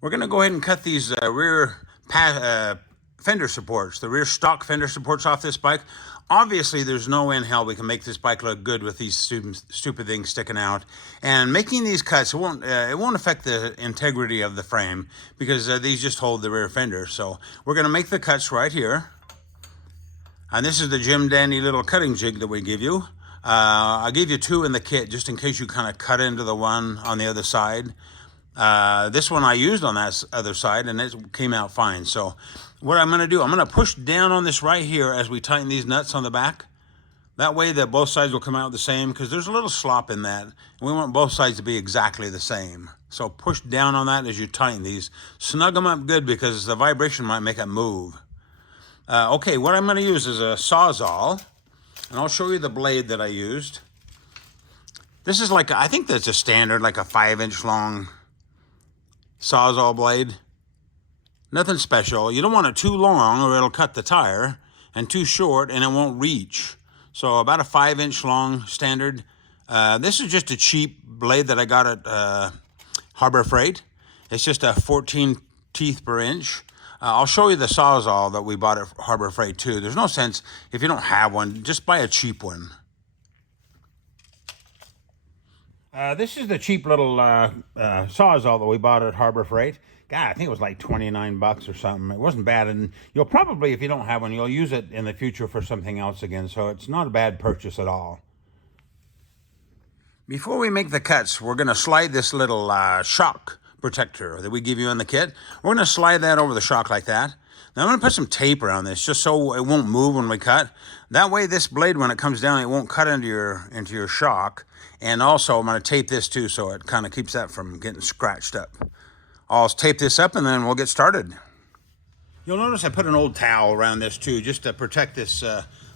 We're going to go ahead and cut these rear fender supports, the rear stock fender supports off this bike. Obviously, there's no in hell we can make this bike look good with these stupid things sticking out. And making these cuts, it won't affect the integrity of the frame because these just hold the rear fender. So we're going to make the cuts right here. And this is the Jim Dandy little cutting jig that we give you. I gave you two in the kit just in case you kind of cut into the one on the other side. This one I used on that other side and it came out fine. So what I'm going to do, I'm going to push down on this right here as we tighten these nuts on the back. That way that both sides will come out the same because there's a little slop in that. And we want both sides to be exactly the same. So push down on that as you tighten these. Snug them up good because the vibration might make it move. Okay, what I'm going to use is a Sawzall. And I'll show you the blade that I used. This is like, I think that's a standard, like a 5-inch long Sawzall blade. Nothing special. You don't want it too long or it'll cut the tire, and too short and it won't reach. So about a 5-inch long standard. This is just a cheap blade that I got at Harbor Freight. It's just a 14 teeth per inch. I'll show you the Sawzall that we bought at Harbor Freight too. There's no sense, if you don't have one, just buy a cheap one. This is the cheap little Sawzall that we bought at Harbor Freight. God, I think it was like 29 bucks or something. It wasn't bad, and you'll probably, if you don't have one, you'll use it in the future for something else again, so it's not a bad purchase at all. Before we make the cuts, we're going to slide this little shock protector that we give you in the kit. We're going to slide that over the shock like that. Now I'm going to put some tape around this just so it won't move when we cut. That way this blade, when it comes down, it won't cut into your shock. And also I'm going to tape this too so it kind of keeps that from getting scratched up. I'll tape this up and then we'll get started. You'll notice I put an old towel around this too just to protect this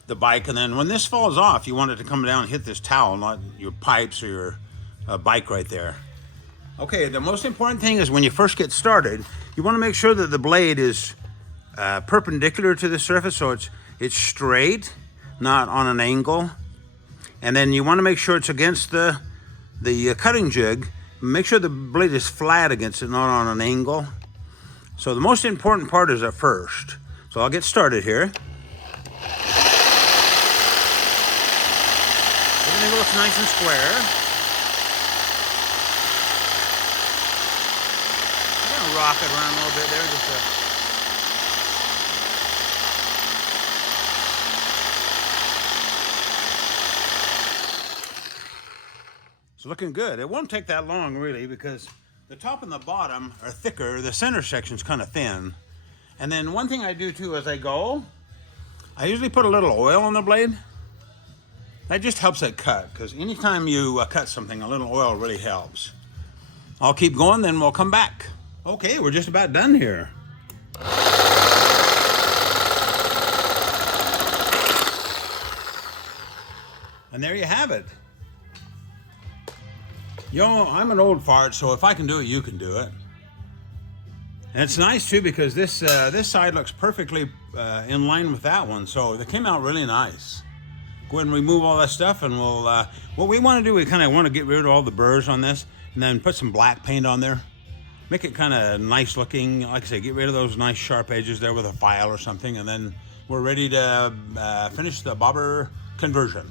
the bike. And then when this falls off, you want it to come down and hit this towel, not your pipes or your bike right there. Okay, the most important thing is when you first get started, you want to make sure that the blade is perpendicular to the surface, so it's straight, not on an angle. And then you want to make sure it's against the cutting jig. Make sure the blade is flat against it, not on an angle. So the most important part is at first. So I'll get started here. Everything looks nice and square. Rock it around a little bit there, It's looking good. It won't take that long really because the top and the bottom are thicker. The center section's kind of thin. And then one thing I do too as I go, I usually put a little oil on the blade. That just helps it cut because anytime you cut something, a little oil really helps. I'll keep going, then we'll come back. Okay, we're just about done here. And there you have it. Yo, I'm an old fart, so if I can do it, you can do it. And it's nice too because this side looks perfectly in line with that one, so they came out really nice. Go ahead and remove all that stuff, and we'll. What we want to do, we kind of want to get rid of all the burrs on this, and then put some black paint on there. Make it kind of nice looking. Like I say, get rid of those nice sharp edges there with a file or something, and then we're ready to finish the bobber conversion.